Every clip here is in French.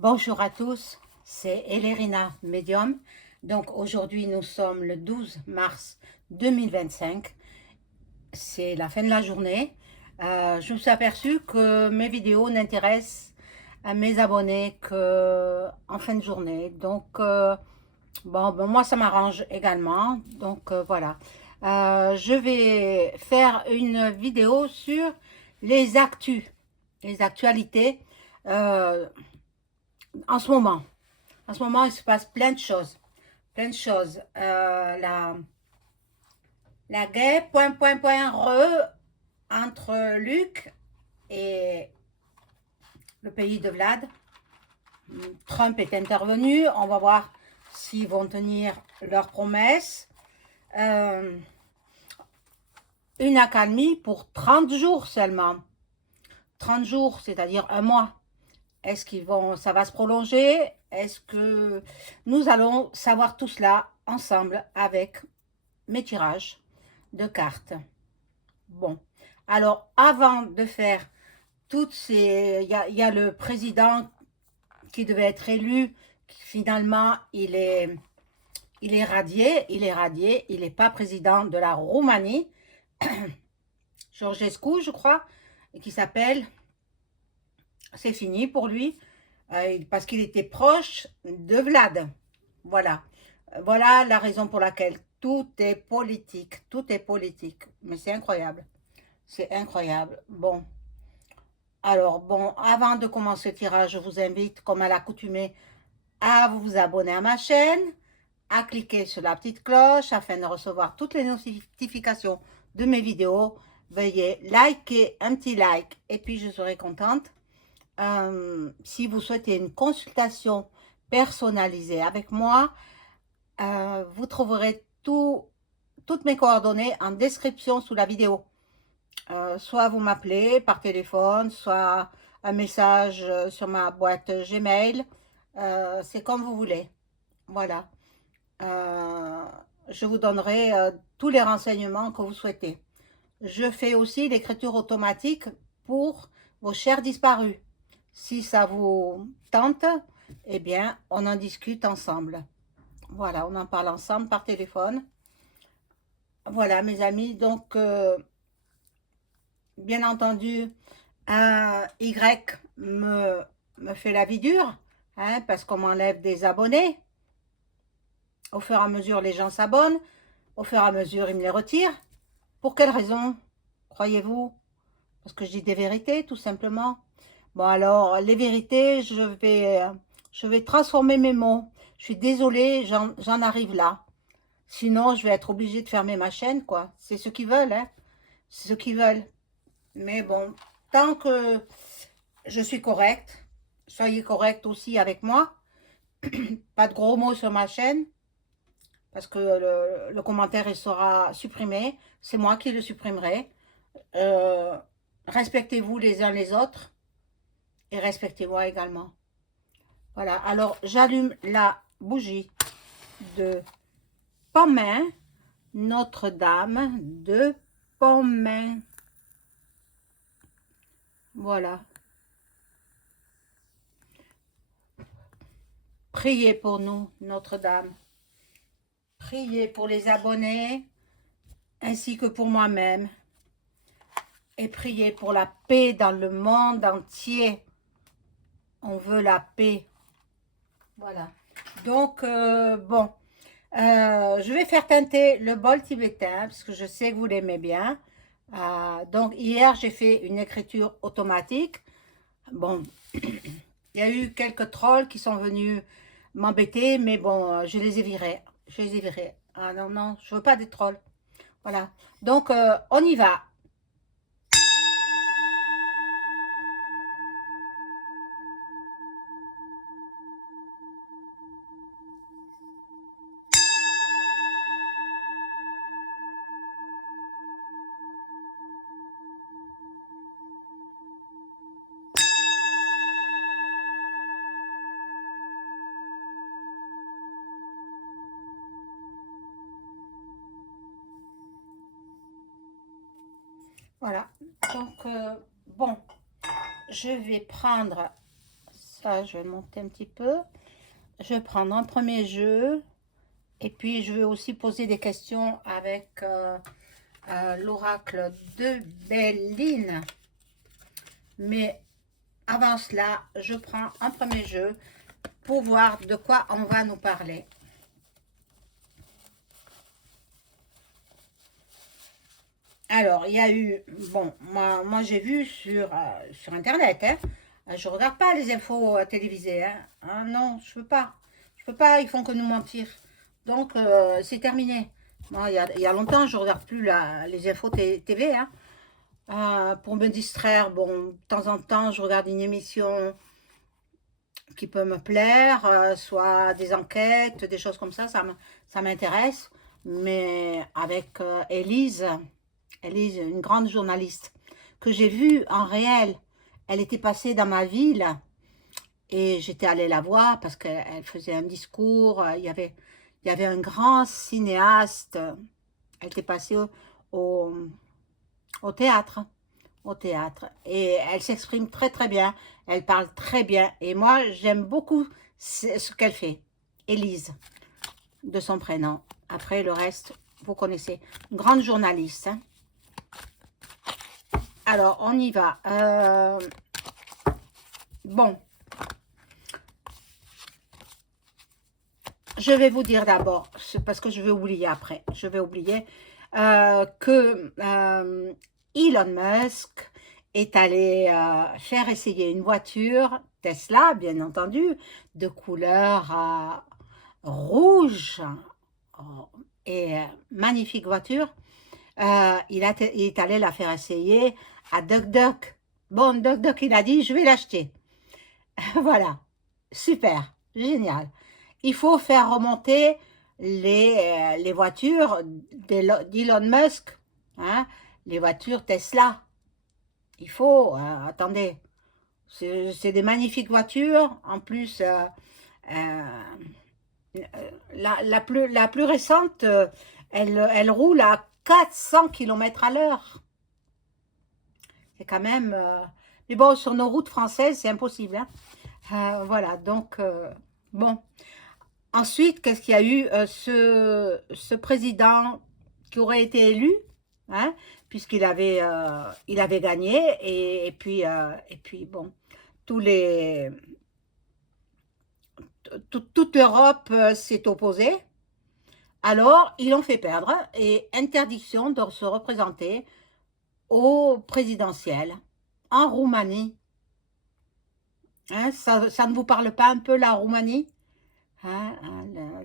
Bonjour à tous, c'est Elérina Medium. Donc aujourd'hui nous sommes le 12 mars 2025. C'est la fin de la journée. Je me suis aperçue que mes vidéos n'intéressent à mes abonnés qu'en fin de journée. Donc bon, moi ça m'arrange également. Donc voilà. Je vais faire une vidéo sur les actus, les actualités en ce moment. En ce moment, il se passe plein de choses. Plein de choses. La guerre, entre Luc et le pays de Vlad. Trump est intervenu. On va voir s'ils vont tenir leurs promesses. Une accalmie pour 30 jours seulement. 30 jours, c'est-à-dire un mois. Est-ce ça va se prolonger? Est-ce que nous allons savoir tout cela ensemble avec mes tirages de cartes? Bon, alors avant de faire toutes ces... Il y a le président qui devait être élu, finalement il est radié, il n'est pas président de la Roumanie, Georgescu je crois, qui s'appelle, c'est fini pour lui, parce qu'il était proche de Vlad. Voilà. Voilà la raison pour laquelle tout est politique. Tout est politique. Mais c'est incroyable. C'est incroyable. Bon. Alors, bon, avant de commencer le tirage, je vous invite, comme à l'accoutumée, à vous abonner à ma chaîne, à cliquer sur la petite cloche afin de recevoir toutes les notifications de mes vidéos. Veuillez liker, un petit like, et puis je serai contente. Si vous souhaitez une consultation personnalisée avec moi, vous trouverez toutes mes coordonnées en description sous la vidéo. Soit vous m'appelez par téléphone, soit un message sur ma boîte Gmail. C'est comme vous voulez. Voilà. Euh, je vous donnerai tous les renseignements que vous souhaitez. Je fais aussi l'écriture automatique pour vos chers disparus. Si ça vous tente, eh bien, on en discute ensemble. Voilà, on en parle ensemble par téléphone. Voilà, mes amis. Donc, bien entendu, un Y me fait la vie dure, hein, parce qu'on m'enlève des abonnés. Au fur et à mesure, les gens s'abonnent. Au fur et à mesure, ils me les retirent. Pour quelle raison, croyez-vous? Parce que je dis des vérités, tout simplement. Bon, alors, les vérités, je vais transformer mes mots. Je suis désolée, j'en arrive là. Sinon, je vais être obligée de fermer ma chaîne, quoi. C'est ce qu'ils veulent, hein. C'est ce qu'ils veulent. Mais bon, tant que je suis correcte, soyez correcte aussi avec moi. Pas de gros mots sur ma chaîne, parce que le commentaire, il sera supprimé. C'est moi qui le supprimerai. Euh, Respectez-vous les uns les autres et respectez-moi également. Voilà, alors j'allume la bougie de Pomain, Notre-Dame de Pomain. Voilà. Priez pour nous, Notre-Dame. Priez pour les abonnés ainsi que pour moi-même. Et priez pour la paix dans le monde entier. On veut la paix. Voilà. Donc, bon. Je vais faire teinter le bol tibétain parce que je sais que vous l'aimez bien. Donc, hier, j'ai fait une écriture automatique. Bon, il y a eu quelques trolls qui sont venus m'embêter, mais bon, je les ai virés. Je les ai virés. Ah non, non, je veux pas des trolls. Voilà. Donc, on y va. Voilà. Donc, bon, je vais prendre ça, je vais le monter un petit peu. Je vais prendre un premier jeu. Et puis, je vais aussi poser des questions avec l'oracle de Béline. Mais avant cela, je prends un premier jeu pour voir de quoi on va nous parler. Alors, il y a eu, bon, moi j'ai vu sur Internet, hein, je regarde pas les infos télévisées, hein. Ah non, je peux pas. Je peux pas, ils font que nous mentir. Donc, c'est terminé. Moi, il y a longtemps, je regarde plus les infos TV, hein. Pour me distraire, bon, de temps en temps, je regarde une émission qui peut me plaire, soit des enquêtes, des choses comme ça m'intéresse. Mais avec Élise, une grande journaliste que j'ai vue en réel, elle était passée dans ma ville et j'étais allée la voir parce qu'elle faisait un discours. Il y avait un grand cinéaste. Elle était passée au, au théâtre. Au théâtre. Et elle s'exprime très très bien. Elle parle très bien. Et moi, j'aime beaucoup ce qu'elle fait. Élise, de son prénom. Après, le reste, vous connaissez. Une grande journaliste. Hein. Alors, on y va. Bon. Je vais vous dire d'abord, parce que je vais oublier après. Je vais oublier que Elon Musk est allé faire essayer une voiture Tesla, bien entendu, de couleur rouge. Et magnifique voiture. Il est allé la faire essayer à DuckDuck. Bon, DuckDuck, il a dit, je vais l'acheter. Voilà, super, génial. Il faut faire remonter les voitures d'Elon Musk, hein, les voitures Tesla. Il faut, attendez, c'est des magnifiques voitures. En plus, la plus récente, elle roule à 400 km à l'heure. C'est quand même... mais bon, sur nos routes françaises, c'est impossible. Hein. Voilà, donc, bon. Ensuite, qu'est-ce qu'il y a eu ce président qui aurait été élu, hein, puisqu'il il avait gagné, et puis, bon, tous les, toute l'Europe s'est opposée. Alors, ils l'ont fait perdre et interdiction de se représenter au présidentiel en Roumanie. Hein, ça ne vous parle pas un peu la Roumanie? Hein,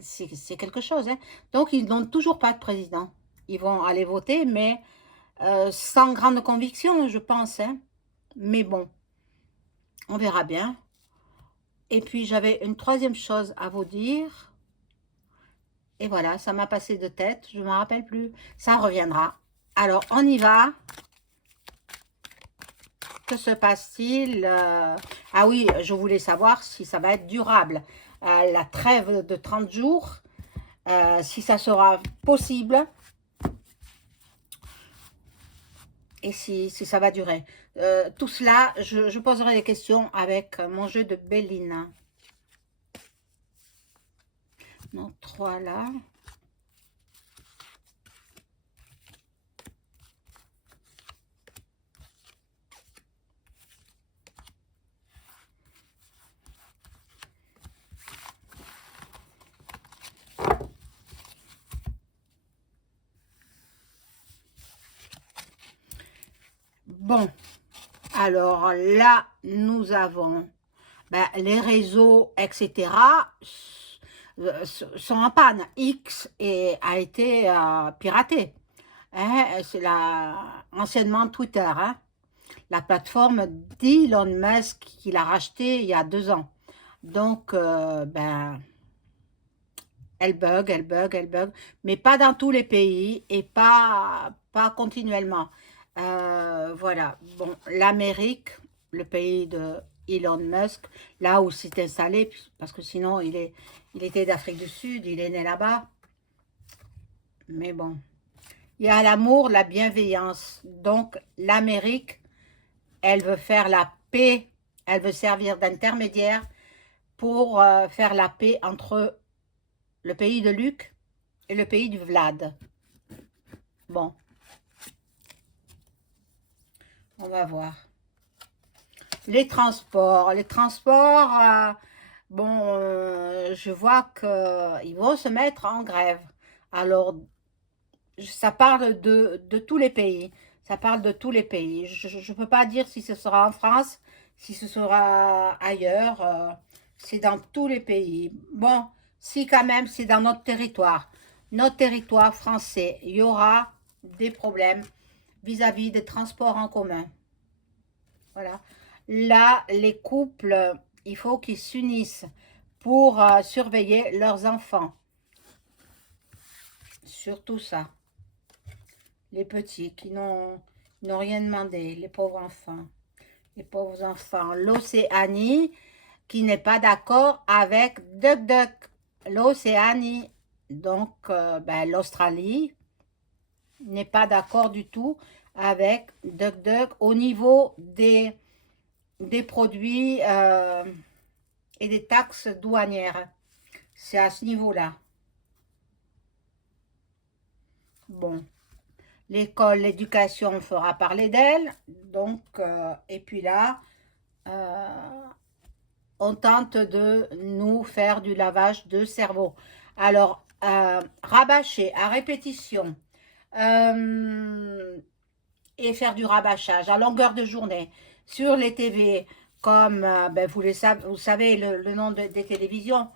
c'est quelque chose. Hein. Donc, ils n'ont toujours pas de président. Ils vont aller voter, mais sans grande conviction, je pense. Hein. Mais bon, on verra bien. Et puis, j'avais une troisième chose à vous dire. Et voilà, ça m'a passé de tête. Je ne me rappelle plus. Ça reviendra. Alors, on y va. Que se passe-t-il? Ah oui, je voulais savoir si ça va être durable. La trêve de 30 jours, si ça sera possible et si ça va durer. Tout cela, je poserai des questions avec mon jeu de Béline. Non, 3 là. Bon, alors là, nous avons les réseaux, etc., sont en panne. X a été piraté. Hein, c'est anciennement Twitter, hein, la plateforme d'Elon Musk qu'il a racheté il y a 2 ans. Donc, elle bug, elle bug, elle bug, mais pas dans tous les pays et pas continuellement. Voilà, bon, l'Amérique, le pays de Elon Musk, là où s'est installé, parce que sinon il était d'Afrique du Sud, il est né là-bas. Mais bon, il y a l'amour, la bienveillance. Donc l'Amérique, elle veut faire la paix, elle veut servir d'intermédiaire pour faire la paix entre le pays de Luc et le pays du Vlad. Bon, on va voir. Les transports, bon, je vois qu'ils vont se mettre en grève. Alors, ça parle de tous les pays. Ça parle de tous les pays. Je ne peux pas dire si ce sera en France, si ce sera ailleurs. C'est dans tous les pays. Bon, si quand même, c'est dans notre territoire français, il y aura des problèmes vis-à-vis des transports en commun. Voilà. Là, les couples, il faut qu'ils s'unissent pour surveiller leurs enfants. Surtout ça. Les petits qui n'ont rien demandé, les pauvres enfants. Les pauvres enfants. L'Océanie qui n'est pas d'accord avec Duck Duck. L'Océanie, donc ben, l'Australie, n'est pas d'accord du tout avec Duck Duck au niveau des produits et des taxes douanières. C'est à ce niveau-là. Bon. L'école, l'éducation fera parler d'elle. Donc, et puis là, on tente de nous faire du lavage de cerveau. Alors, rabâcher à répétition et faire du rabâchage à longueur de journée sur les TV, comme ben, vous savez le nom des télévisions,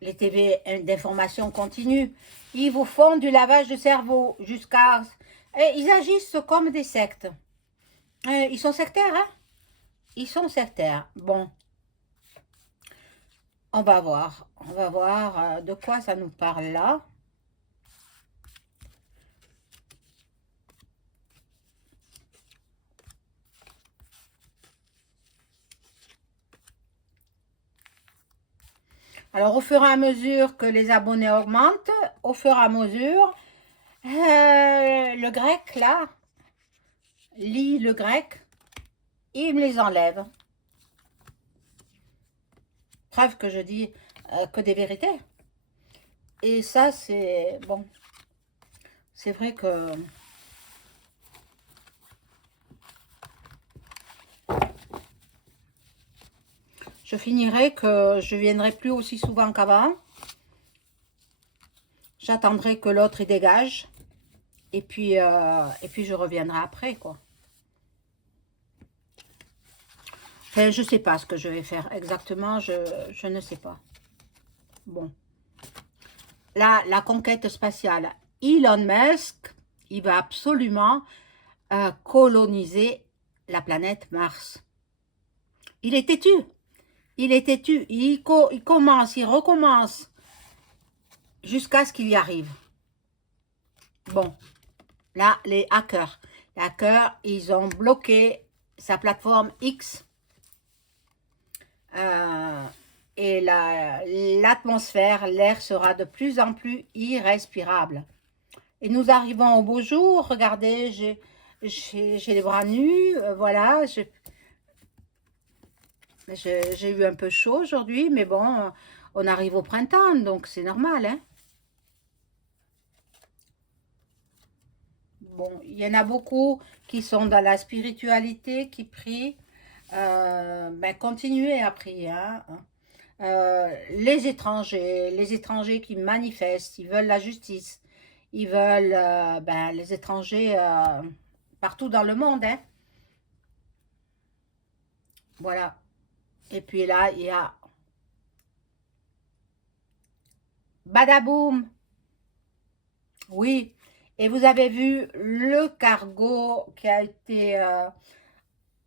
les TV d'information continue, ils vous font du lavage de cerveau jusqu'à... Et ils agissent comme des sectes. Ils sont sectaires, hein? Ils sont sectaires. Bon, on va voir. On va voir de quoi ça nous parle là. Alors, au fur et à mesure que les abonnés augmentent, au fur et à mesure, le grec, là, lit le grec, il me les enlève. Preuve que je dis que des vérités. Et ça, c'est... Bon, c'est vrai que... Je finirai que je viendrai plus aussi souvent qu'avant. J'attendrai que l'autre y dégage. Et puis je reviendrai après, quoi. Enfin, je ne sais pas ce que je vais faire exactement. Je ne sais pas. Bon. Là, la conquête spatiale. Elon Musk, il va absolument coloniser la planète Mars. Il est têtu. Il est têtu. Il commence, il recommence jusqu'à ce qu'il y arrive. Bon. Là, les hackers, ils ont bloqué sa plateforme X et l'atmosphère, l'air sera de plus en plus irrespirable. Et nous arrivons au beau jour. Regardez, j'ai les bras nus, voilà. J'ai eu un peu chaud aujourd'hui, mais bon, on arrive au printemps, donc c'est normal, hein. Bon, il y en a beaucoup qui sont dans la spiritualité, qui prient. Ben, continuez à prier. Hein. Les étrangers qui manifestent, ils veulent la justice. Ils veulent, ben, les étrangers partout dans le monde. Hein. Voilà. Et puis là, il y a Badaboum. Oui. Et vous avez vu le cargo qui a été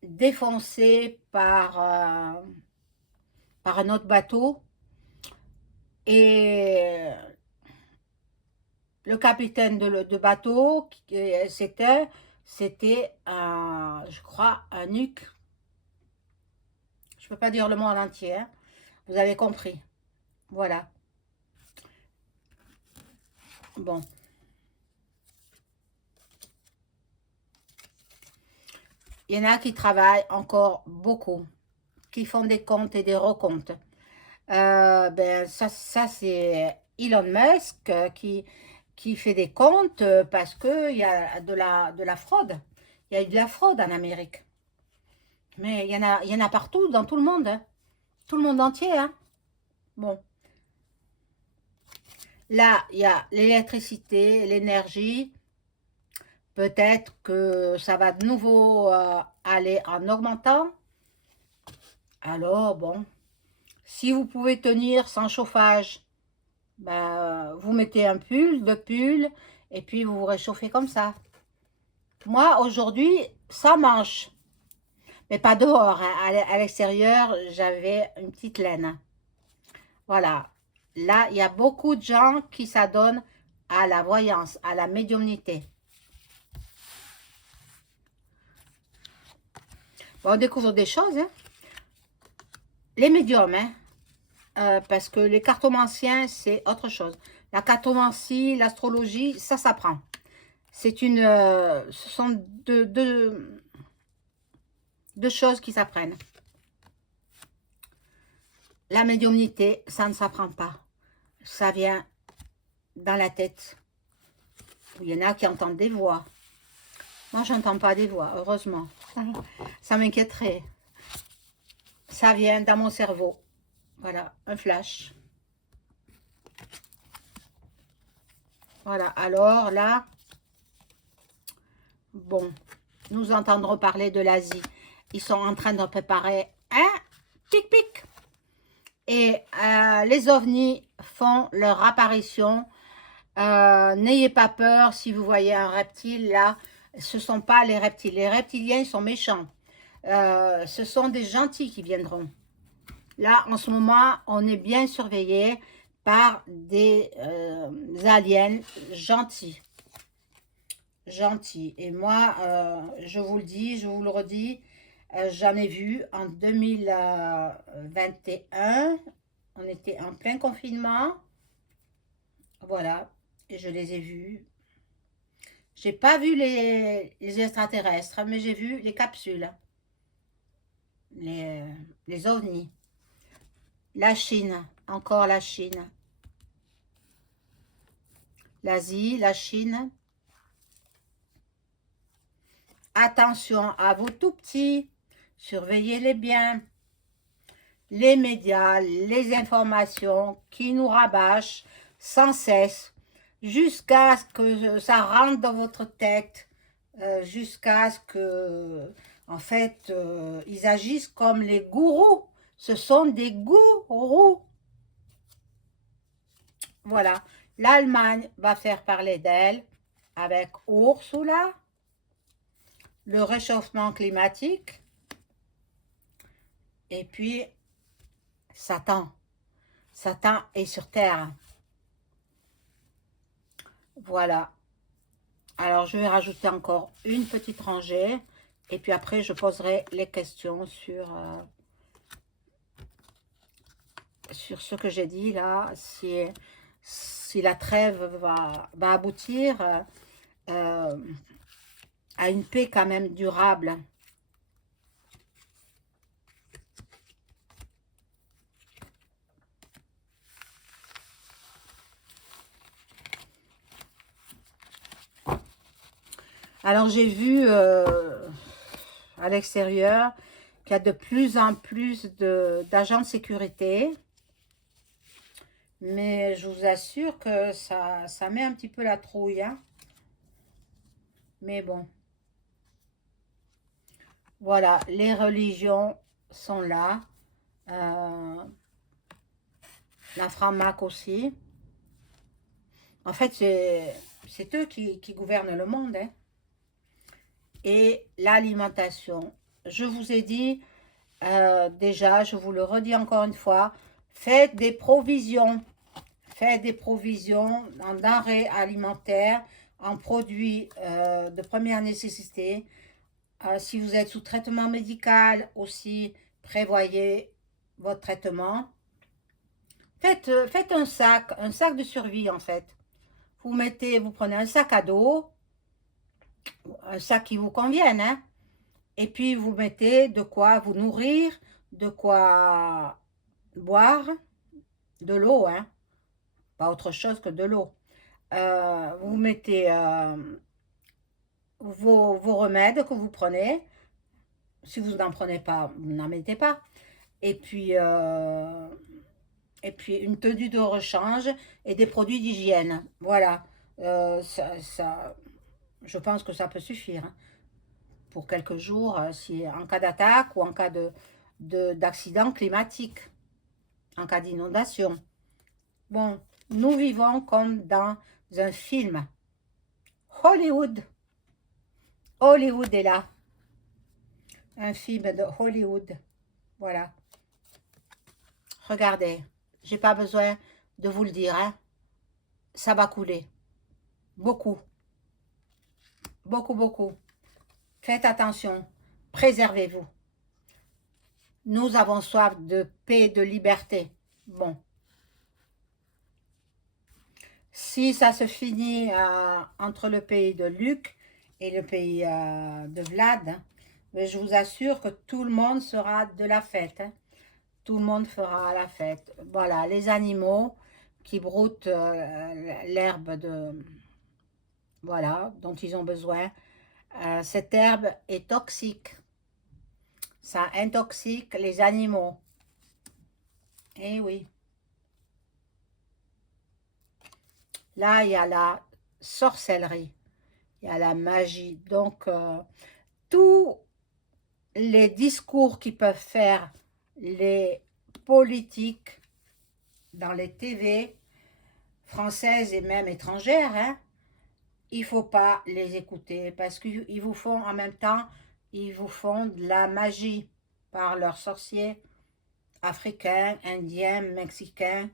défoncé par un autre bateau. Et le capitaine de bateau, c'était, je crois, un nuque. Je ne peux pas dire le mot en entier. Hein. Vous avez compris. Voilà. Bon. Il y en a qui travaillent encore beaucoup, qui font des comptes et des recomptes. Ben, ça c'est Elon Musk qui fait des comptes parce qu'il y a de la fraude. Il y a eu de la fraude en Amérique. Mais il y en a partout, dans tout le monde. Hein. Tout le monde entier. Hein. Bon, là, il y a l'électricité, l'énergie. Peut-être que ça va de nouveau aller en augmentant. Alors, bon, si vous pouvez tenir sans chauffage, ben, vous mettez un pull, deux pulls, et puis vous vous réchauffez comme ça. Moi, aujourd'hui, ça marche. Mais pas dehors, hein. À l'extérieur, j'avais une petite laine. Voilà. Là, il y a beaucoup de gens qui s'adonnent à la voyance, à la médiumnité. Bon, on découvre des choses, hein. Les médiums, hein. Parce que les cartomanciens, c'est autre chose. La cartomancie, l'astrologie, ça s'apprend. C'est une, ce sont deux choses qui s'apprennent. La médiumnité, ça ne s'apprend pas. Ça vient dans la tête. Il y en a qui entendent des voix. Moi, je n'entends pas des voix, heureusement. Ça m'inquiéterait. Ça vient dans mon cerveau. Voilà, un flash. Voilà, alors là, bon, nous entendrons parler de l'Asie. Ils sont en train de préparer un pic-pic. Et les ovnis font leur apparition. N'ayez pas peur si vous voyez un reptile là. Ce ne sont pas les reptiles. Les reptiliens sont méchants. Ce sont des gentils qui viendront. Là, en ce moment, on est bien surveillé par des aliens gentils. Gentils. Et moi, je vous le dis, je vous le redis, j'en ai vu en 2021. On était en plein confinement. Voilà. Et je les ai vus. J'ai pas vu les extraterrestres, mais j'ai vu les capsules. Les ovnis. La Chine. Encore la Chine. L'Asie, la Chine. Attention à vous tout petits. Surveillez-les bien. Les médias, les informations qui nous rabâchent sans cesse jusqu'à ce que ça rentre dans votre tête, jusqu'à ce que, en fait, ils agissent comme les gourous. Ce sont des gourous. Voilà. L'Allemagne va faire parler d'elle avec Ursula, le réchauffement climatique, et puis Satan. Satan est sur Terre. Voilà. Alors, je vais rajouter encore une petite rangée. Et puis après, je poserai les questions sur ce que j'ai dit là. Si la trêve va aboutir à une paix quand même durable. Alors, j'ai vu à l'extérieur qu'il y a de plus en plus d'agents de sécurité. Mais je vous assure que ça met un petit peu la trouille. Hein. Mais bon. Voilà, les religions sont là. La franc-mac aussi. En fait, c'est eux qui gouvernent le monde. Hein. Et l'alimentation. Je vous ai dit, déjà, je vous le redis encore une fois, faites des provisions. Faites des provisions en denrées alimentaires, en produits de première nécessité. Si vous êtes sous traitement médical aussi, prévoyez votre traitement. Faites un sac de survie en fait. Vous prenez un sac à dos, un sac qui vous convienne, hein, Et puis, vous mettez de quoi vous nourrir, de quoi boire, de l'eau, hein, pas autre chose que de l'eau. Vous mettez vos remèdes que vous prenez. Si vous n'en prenez pas, vous n'en mettez pas. Et puis une tenue de rechange et des produits d'hygiène. Voilà. Je pense que ça peut suffire, hein, pour quelques jours, si, en cas d'attaque ou en cas d'accident climatique, en cas d'inondation. Bon, nous vivons comme dans un film. Hollywood. Hollywood est là. Un film de Hollywood. Voilà. Regardez. J'ai pas besoin de vous le dire, hein. Ça va couler. Beaucoup. Beaucoup, beaucoup. Faites attention. Préservez-vous. Nous avons soif de paix, de liberté. Bon. Si ça se finit entre le pays de Luc et le pays de Vlad, hein, mais je vous assure que tout le monde sera de la fête, hein. Tout le monde fera la fête. Voilà, les animaux qui broutent l'herbe voilà, dont ils ont besoin. Cette herbe est toxique. Ça intoxique les animaux. Eh oui. Là, il y a la sorcellerie. Il y a la magie. Donc, tous les discours qui peuvent faire les politiques dans les TV françaises et même étrangères, hein, il ne faut pas les écouter parce qu'ils vous font en même temps, ils vous font de la magie par leurs sorciers africains, indiens, mexicains,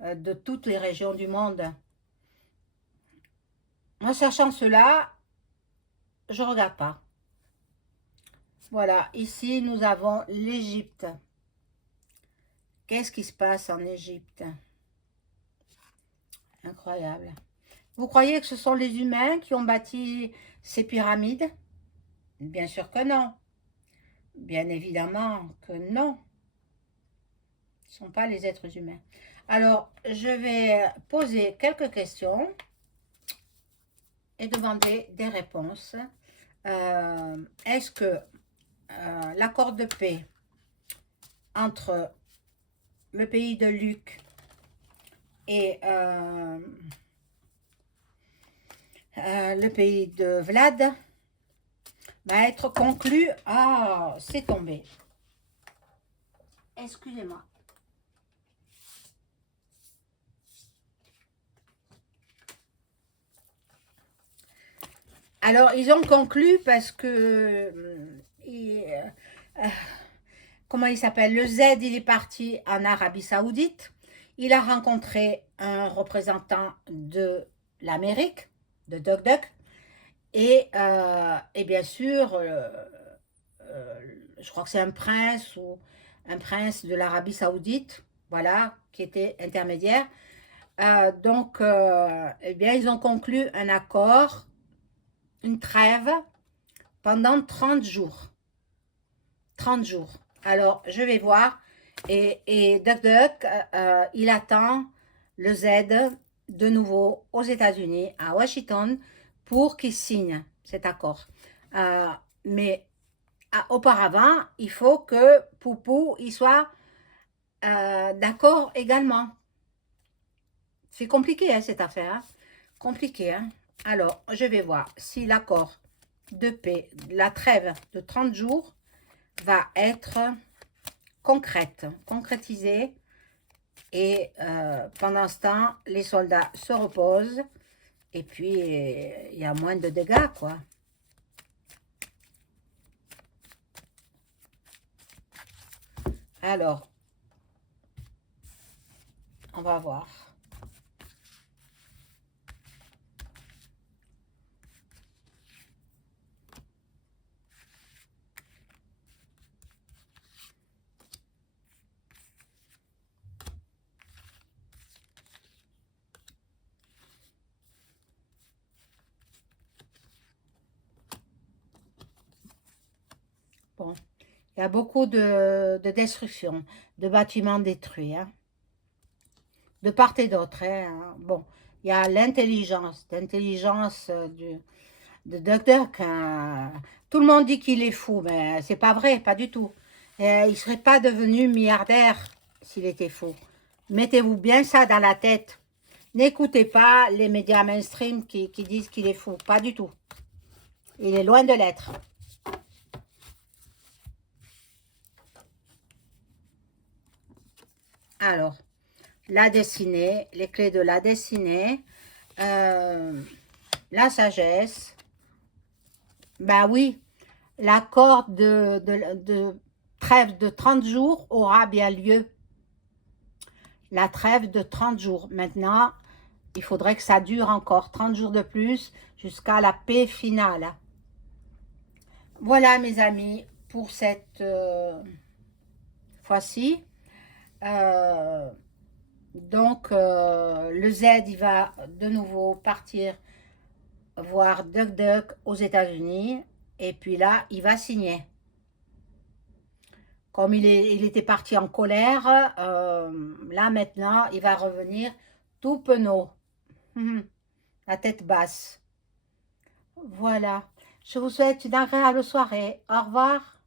de toutes les régions du monde. En sachant cela, je ne regarde pas. Voilà, ici nous avons l'Égypte. Qu'est-ce qui se passe en Égypte? Incroyable. Vous croyez que ce sont les humains qui ont bâti ces pyramides? Bien sûr que non. Bien évidemment que non. Ce ne sont pas les êtres humains. Alors, je vais poser quelques questions et demander des réponses. Est-ce que l'accord de paix entre le pays de Luc et le pays de Vlad va être conclu? Ah, c'est tombé. Excusez-moi. Alors, ils ont conclu parce que comment il s'appelle? Le Z, il est parti en Arabie Saoudite. Il a rencontré un représentant de l'Amérique, de Duck Duck. Et bien sûr, je crois que c'est un prince ou un prince de l'Arabie Saoudite, voilà, qui était intermédiaire. Donc, eh bien, ils ont conclu un accord, une trêve pendant 30 jours. 30 jours. Alors, je vais voir. Et Duck Duck, il attend le Z de nouveau aux États-Unis, à Washington, pour qu'il signe cet accord. Mais auparavant, il faut que Poupou il soit d'accord également. C'est compliqué, hein, cette affaire. Hein? Compliqué. Hein? Alors, je vais voir si l'accord de paix, la trêve de 30 jours, va être concrétisée. Et pendant ce temps, les soldats se reposent. Et puis, il y a moins de dégâts, quoi. Alors, on va voir. Bon, il y a beaucoup de destruction, de bâtiments détruits, hein, de part et d'autre, hein. Bon, il y a l'intelligence de Duck Duck, hein. Tout le monde dit qu'il est fou, mais c'est pas vrai, pas du tout. Il serait pas devenu milliardaire s'il était fou. Mettez-vous bien ça dans la tête. N'écoutez pas les médias mainstream qui disent qu'il est fou, pas du tout. Il est loin de l'être. Alors, la destinée, les clés de la destinée, euh, la sagesse, bah oui, l'accord de trêve de 30 jours aura bien lieu. La trêve de 30 jours. Maintenant, il faudrait que ça dure encore 30 jours de plus jusqu'à la paix finale. Voilà mes amis, pour cette fois-ci. Euh, le Z, il va de nouveau partir voir Duck Duck aux États-Unis. Et puis là, il va signer. Comme il était parti en colère, là maintenant, il va revenir tout penaud. La tête basse. Voilà. Je vous souhaite une agréable soirée. Au revoir.